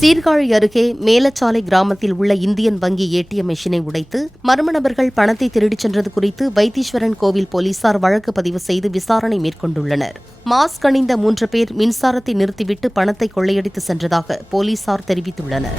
சீர்காழி அருகே மேலச்சாலை கிராமத்தில் உள்ள இந்தியன் வங்கி ஏடிஎம் மெஷினை உடைத்து மர்ம நபர்கள் பணத்தை திருடிச் சென்றது குறித்து வைத்தீஸ்வரன் கோவில் போலீசார் வழக்கு பதிவு செய்து விசாரணை மேற்கொண்டுள்ளனர். மாஸ்க் அணிந்த 3 பேர் மின்சாரத்தை நிறுத்திவிட்டு பணத்தை கொள்ளையடித்து சென்றதாக போலீசார் தெரிவித்துள்ளனர்.